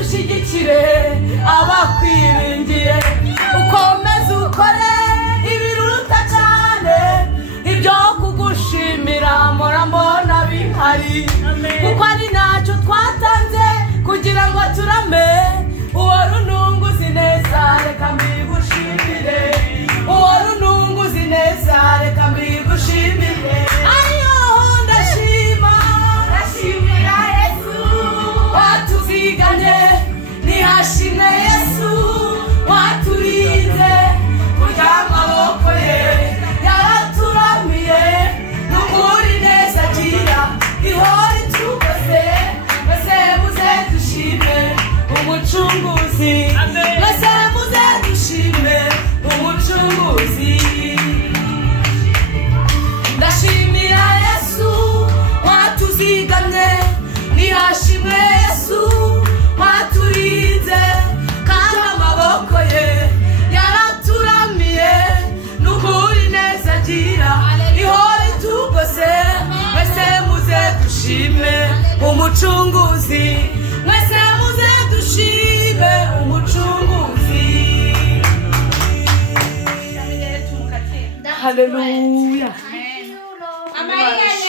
ushigikire abakwiringiye ukomeze ukore ibiruta cyane ibyo kugushimira mpora mbona bihari kuko ari ntacyo twatanze kugira ngo turame uwo rununguzi neza reka mbigushimire uwo rununguzi neza reka mbigushimire ayo ndashimira Yesu watuziganye nihashimwe Yesu waturinze kurya amaboko ye yaraturamiye n'ukuri neza agira ihora itugose mwese muze dushime umucunguzi mwese muze dushime umucunguzi ndashimira Yesu watuzigamye nihashimwe Yesu waturinze kandi amaboko ye yaraturamiye n'ukuri neza agira ihora itugose mwese muze dushime umucunguzi mwese muze dushime umucunguzi haleluya